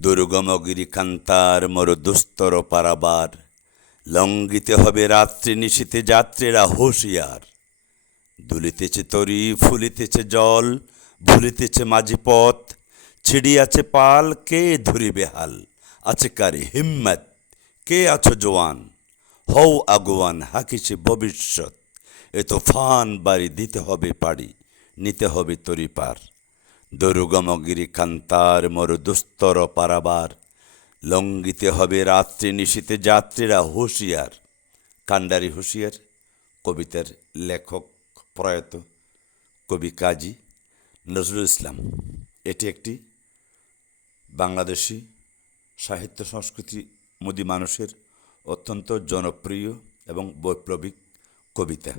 দুর্গমগিরি কান্তার মর দুস্তর পারাবার। লঙ্ঘিতে হবে রাত্রি নিশীতে যাত্রীরা হুঁশিয়ার। দুলিতেছে তরি, ফুলিতেছে জল, ভুলিতেছে মাঝি পথ। ছিড়িয়াছে পাল, কে ধরিবে হাল? আছে কারি হিম্মত? কে আছো জোয়ান? হও আগুয়ান, হাকিছে ভবিষ্যৎ। এ তো ফান বাড়ি দিতে হবে পাড়ি, নিতে হবে তরি পার। দুর্গমগিরি কান্তার মর দুস্তর পারাবার। লঙ্ঘিতে হবে রাত্রি নিশীতে যাত্রীরা হুঁশিয়ার। কান্ডারি হুঁশিয়ার, কবিতার লেখক প্রয়াত কবি কাজী নজরুল ইসলাম। এটি একটি বাংলাদেশি সাহিত্য সংস্কৃতি মুদি মানুষের অত্যন্ত জনপ্রিয় এবং বৈপ্লবিক কবিতা।